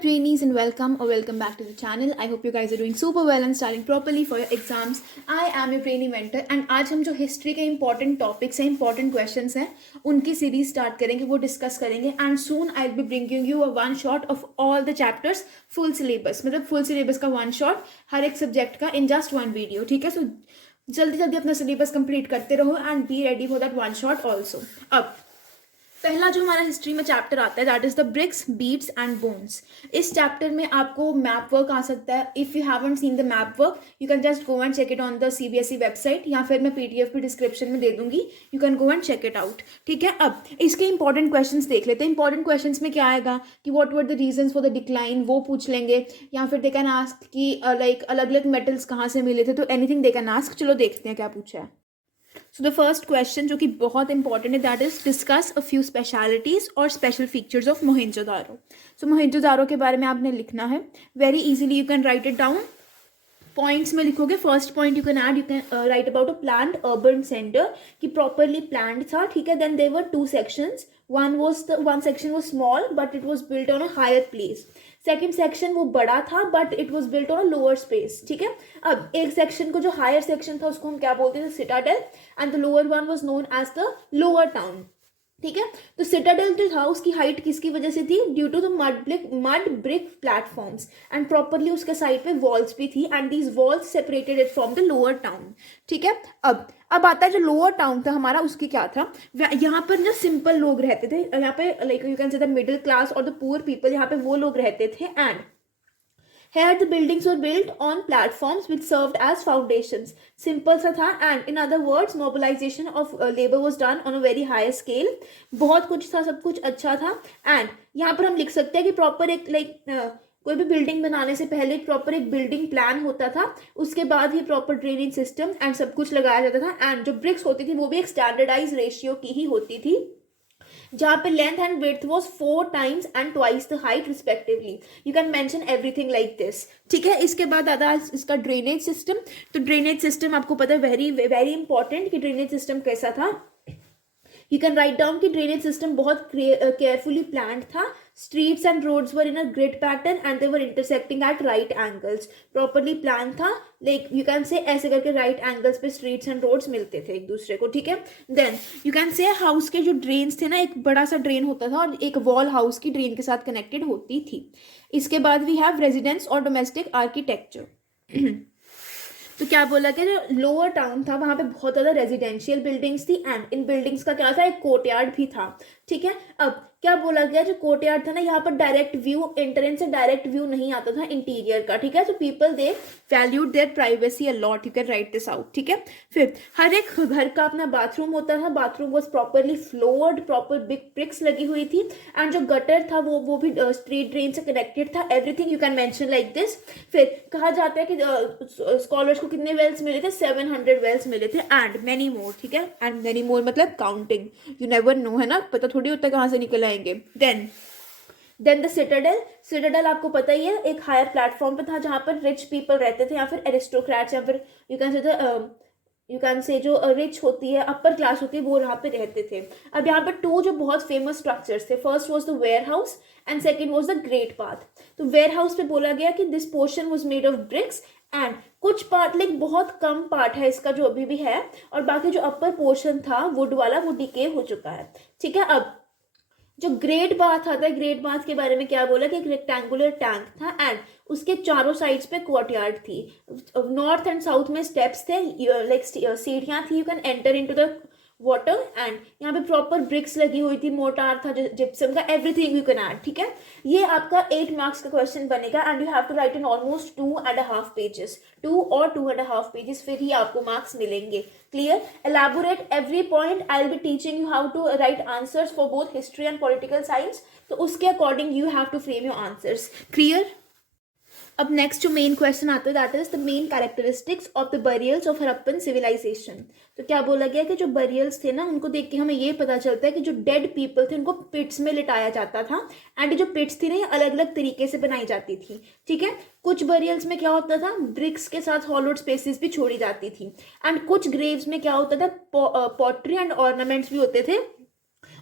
trainees, and welcome back to the channel. I hope you guys are doing super well and studying properly for your exams. I am your trainee mentor and आज हम जो history के important topics हैं, important questions हैं, उनकी series start करेंगे, वो discuss करेंगे. And soon I will be bringing you a one shot of all the chapters, full syllabus, मतलब फुल सिलेबस का वन शॉट हर एक सब्जेक्ट का इन जस्ट वन वीडियो. ठीक है, सो जल्दी जल्दी अपना सिलेबस कंप्लीट करते रहो and be ready for that one shot also. अब पहला जो हमारा हिस्ट्री में चैप्टर आता है that is the bricks, beads and bones. इस चैप्टर में आपको मैप वर्क आ सकता है. If you haven't seen the map work you can just go and check it on the CBSE website, या फिर मैं पीडीएफ भी डिस्क्रिप्शन में दे दूंगी. You can go and check it out. ठीक है, अब इसके इंपॉर्टेंट क्वेश्चंस देख लेते हैं. इंपॉर्टेंट क्वेश्चंस में क्या आएगा कि what were the reasons for the decline, वो पूछ लेंगे. या फिर दे कैन आस्क कि लाइक अलग अलग मेटल्स कहाँ से मिले थे, तो एनीथिंग दे कैन आस्क. चलो देखते हैं क्या पूछा है. सो द फर्स्ट क्वेश्चन जो कि बहुत इंपॉर्टेंट है that is discuss a few specialities और special features of Mohenjodaro. So Mohenjodaro के बारे में आपने लिखना है. Very easily you can write it down. Points में लिखोगे. First point you can add, you can write about a planned urban centre कि प्रॉपरली प्लान्ड था. ठीक है, then there were two sections. one section was small but it was built on a higher place. Second section वो बड़ा था but it was built on a lower space. ठीक है, अब एक सेक्शन को जो हायर सेक्शन था उसको हम क्या बोलते थे, citadel, and the lower one was known as the lower town. ठीक है, तो सिटाडेल जो था उसकी हाइट किसकी वजह से थी, due to the mud brick platforms, and properly उसके साइड पे वॉल्स भी थी, and these walls separated it from the lower town. ठीक है, अब आता है जो लोअर टाउन था हमारा, उसकी क्या था. यहाँ पर जो सिंपल लोग रहते थे, यहाँ पे like you can say the middle class और द पुअर पीपल, यहाँ पे वो लोग रहते थे. And here the buildings were built on platforms which served as foundations. Simple सा था. and in other words mobilization of labor was done on a very high scale. बहुत कुछ था, सब कुछ अच्छा था. and यहाँ पर हम लिख सकते हैं कि प्रॉपर एक कोई भी बिल्डिंग बनाने से पहले प्रॉपर एक बिल्डिंग प्लान होता था, उसके बाद ही प्रॉपर ड्रेनेज सिस्टम एंड सब कुछ लगाया जाता था. एंड जो ब्रिक्स होती थी वो भी एक स्टैंडर्डाइज रेशियो की ही होती थी, जहाँ पे length and width was 4 times and twice the height respectively. You can mention everything like this. ठीक है, इसके बाद आता है इसका ड्रेनेज सिस्टम. तो ड्रेनेज सिस्टम आपको पता है वेरी वेरी इंपॉर्टेंट कि ड्रेनेज सिस्टम कैसा था. You can write down कि ड्रेनेज सिस्टम बहुत केयरफुली प्लान्ड था. Streets and roads were in a grid pattern and they were intersecting at right angles. Properly planned था, like you can say ऐसे करके right angles पे streets and roads मिलते थे एक दूसरे को. ठीक है, then you can say house के जो ड्रेन्स थे ना, एक बड़ा सा ड्रेन होता था और एक वॉल हाउस की ड्रेन के साथ कनेक्टेड होती थी. इसके बाद वी हैव रेजिडेंस और डोमेस्टिक आर्किटेक्चर. तो क्या बोला कि जो लोअर टाउन था वहाँ पे बहुत ज़्यादा रेजिडेंशियल बिल्डिंग्स थी, एंड इन बिल्डिंग्स का क्या था, एक कोर्टयार्ड भी था. ठीक है, अब क्या बोला गया, जो कोर्टयार्ड था ना, यहाँ पर डायरेक्ट व्यू, एंट्रेंस से डायरेक्ट व्यू नहीं आता था इंटीरियर का. ठीक है, तो people they valued their privacy a lot. You can write this out. ठीक है, फिर हर एक घर का अपना बाथरूम होता था. Bathroom was properly floored, proper big bricks लगी हुई थी, एंड जो गटर था वो भी स्ट्रीट ड्रेन से कनेक्टेड था. Everything you can mention like this. फिर कहा जाता है कि स्कॉलर्स को कितने वेल्स मिले थे, 700 वेल्स मिले थे, एंड मेनी मोर. ठीक है, एंड मेनी मोर मतलब काउंटिंग, यू नेवर नो, है ना, पता थोड़ी होता है कहाँ से निकल आएंगे. देन द सिटाडेल आपको पता ही है, एक हायर प्लेटफॉर्म पे था जहाँ पर रिच पीपल रहते थे, या फिर एरिस्टोक्रेट्स, या फिर यू कैन से जो रिच होती है, अपर क्लास होती है, वो यहाँ पे रहते थे. अब यहाँ पर 2 जो बहुत फेमस स्ट्रक्चर्स थे, first was the warehouse and second was the great bath. तो वेयर हाउस पे बोला गया कि this portion was made of bricks, and कुछ पार्ट, लाइक बहुत कम पार्ट है इसका जो अभी भी है, और बाकी जो अपर पोर्शन था वुड वाला वो डिके हो चुका है. ठीक है, अब जो ग्रेट बाथ आता है, ग्रेट बाथ के बारे में क्या बोला कि एक रेक्टेंगुलर टैंक था, एंड उसके चारों साइड्स पे कोर्टयार्ड थी. नॉर्थ एंड साउथ में स्टेप्स थे, लाइक सीढ़ियाँ थी. You can enter into the water, and यहाँ पे प्रॉपर ब्रिक्स लगी हुई थी, मोटार था, जिप्सम का, एवरीथिंग यू कैन ऐड. ठीक है, ये आपका 8 मार्क्स का क्वेश्चन बनेगा, and you have to write in almost 2.5 pages, 2 और 2.5 पेजेस, फिर ही आपको मार्क्स मिलेंगे. Clear, elaborate every point. I will be teaching you how to write answers for both history and political science, तो उसके according you have to frame your answers. Clear. अब next जो main question आता है that is the main characteristics of the burials of Harappan civilisation. तो क्या बोला गया कि जो बरियल्स थे ना, उनको देख के हमें ये पता चलता है कि जो डेड पीपल थे उनको पिट्स में लिटाया जाता था, एंड जो पिट्स थी ना ये अलग अलग तरीके से बनाई जाती थी. ठीक है, कुछ बरियल्स में क्या होता था, ब्रिक्स के साथ हॉलोड स्पेसिस भी छोड़ी जाती थी, एंड कुछ ग्रेव्स में क्या होता था, पॉटरी एंड ऑर्नामेंट्स भी होते थे,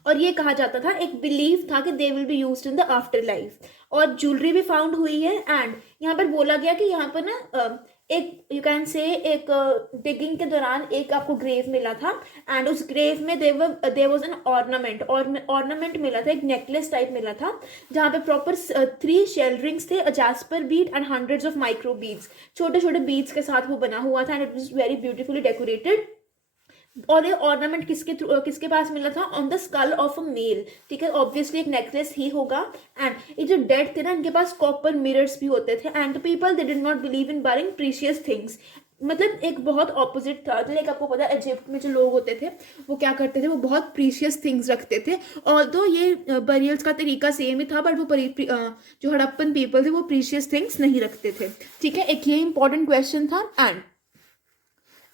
और ये कहा जाता था, एक बिलीव था कि they will be used in the after life. और ज्वेलरी भी फाउंड हुई है। एंड यहाँ पर बोला गया कि यहाँ पर ना एक यू कैन से एक डिगिंग के दौरान एक आपको ग्रेव मिला था। एंड उस ग्रेव में देयर वाज एन ऑर्नामेंट मिला था, एक नेकलेस टाइप मिला था, जहाँ पे प्रॉपर 3 शेल रिंग्स थे, jasper bead and hundreds of micro beads, छोटे छोटे बीड्स के साथ वो बना हुआ था। And it was very beautifully decorated. और ये ऑर्नामेंट किसके पास मिला था? On the skull of a male. ठीक है, ऑब्वियसली एक नेकलेस ही होगा। एंड ये जो डेड थे ना, इनके पास कॉपर मिरर्स भी होते थे। And people they did not believe in buying precious things. मतलब एक बहुत ऑपोजिट था। लाइक आपको पता है इजिप्ट में जो लोग होते थे वो क्या करते थे, वो बहुत प्रीशियस थिंग्स रखते थे। ऑल्दो ये बरियल्स का तरीका सेम ही था, बट वो जो हड़प्पन पीपल थे वो प्रीशियस थिंग्स नहीं रखते थे। ठीक है, एक ये इंपॉर्टेंट क्वेश्चन था। एंड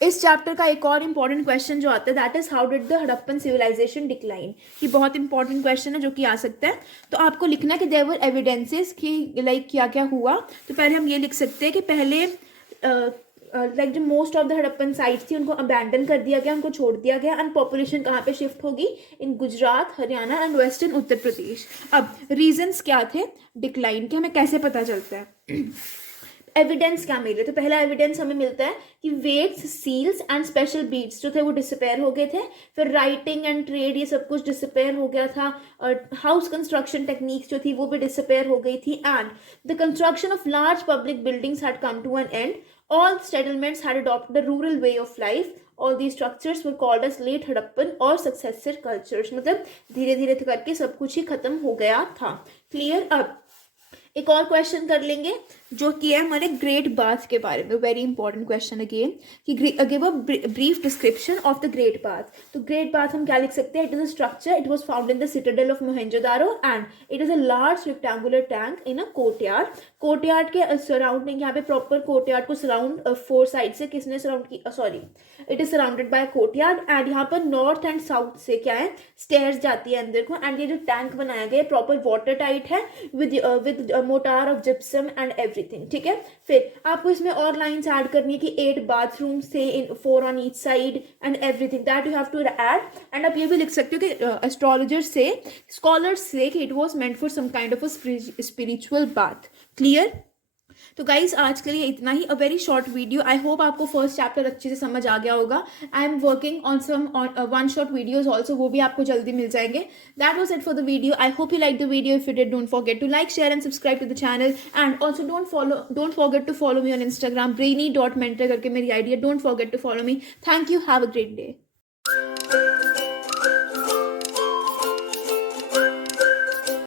इस चैप्टर का एक और इम्पॉर्टेंट क्वेश्चन जो आता है, that is how did the Harappan civilisation decline. ये बहुत इंपॉर्टेंट क्वेश्चन है जो कि आ सकता है। तो आपको लिखना है कि देयर वर एविडेंसेस कि लाइक क्या क्या हुआ। तो पहले हम ये लिख सकते हैं कि पहले लाइक जो most of the Harappan sites थी उनको अबैंडन कर दिया गया, उनको छोड़ दिया गया। एंड पॉपुलेशन कहाँ पे शिफ्ट होगी? इन गुजरात, हरियाणा एंड वेस्टर्न उत्तर प्रदेश। अब रीजंस क्या थे डिक्लाइन के, हमें कैसे पता चलता है? एविडेंस क्या मिले? तो पहला एविडेंस हमें मिलता है कि weights, seals and special beads जो थे वो डिसअपेयर हो गए थे। फिर राइटिंग एंड ट्रेड ये सब कुछ डिसअपेयर हो गया था। और हाउस कंस्ट्रक्शन टेक्निक्स जो थी वो भी डिसअपेयर हो गई थी। And the construction of large public buildings had come to an end. All settlements had adopted a rural way of life. All the structures were called as late Harappan और successor cultures. मतलब धीरे धीरे करके सब कुछ ही खत्म हो गया था। क्लियर? अब एक और क्वेश्चन कर लेंगे जो कि है हमारे ग्रेट बाथ के बारे में। वेरी इंपॉर्टेंट क्वेश्चन अगेन कि give a brief description of the great bath. तो ग्रेट बाथ हम क्या लिख सकते हैं? It is a structure, it was found in the Citadel of Mohenjo-daro and it is a large rectangular tank in a courtyard. Courtyard के surrounding, यहाँ पे proper courtyard को सराउंड 4 साइड से किसने सराउंड की? Sorry, it is surrounded by courtyard. And यहाँ पर north and south से क्या है? स्टेयर्स जाती है अंदर को। एंड ये जो टैंक बनाया गया है प्रॉपर वाटर टाइट है with motor of gypsum and everything. ठीक है, फिर आपको इसमें और लाइंस ऐड करनी है कि 8 बाथरूम्स थे, इन 4 on each side and everything that you have to add. And आप ये भी लिख सकते हो कि एस्ट्रोलॉजर्स से, स्कॉलर्स से, कि it was meant for some kind of a spiritual bath. Clear? तो गाइज आज के लिए इतना ही, a very short video. I hope आपको फर्स्ट चैप्टर अच्छे से समझ आ गया होगा। I am working on some one shot videos also, वो भी आपको जल्दी मिल जाएंगे। That was it for the video. I hope you like the video. If you did, don't forget to like, share and subscribe to the channel. And also don't forget to follow me on Instagram, brainy.mentor करके मेरी ID है। Don't forget to follow me. Thank you, have a great day.